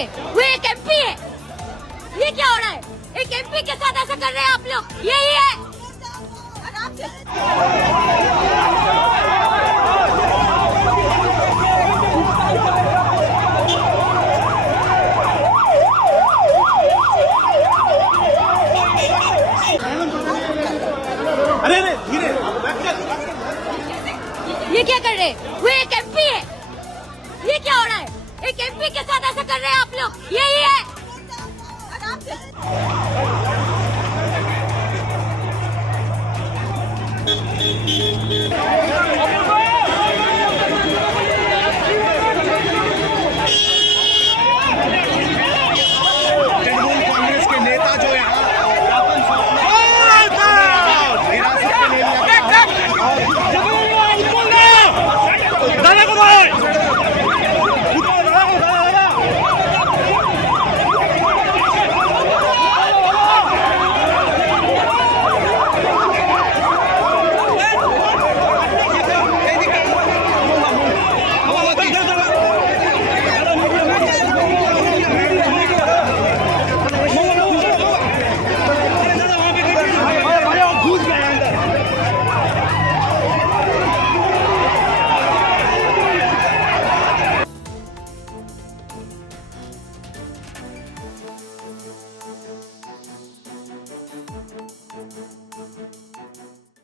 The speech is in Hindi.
रहे? वो एक एमपी है। ये क्या हो रहा है? एक एमपी के साथ ऐसा कर रहे हैं आप लोग, यही है। अरे धीरे, ये क्या कर रहे हैं? वो एक एमपी है। ये क्या हो रहा है? एक एमपी के साथ ऐसा कर रहे हैं आप लोग, यही है।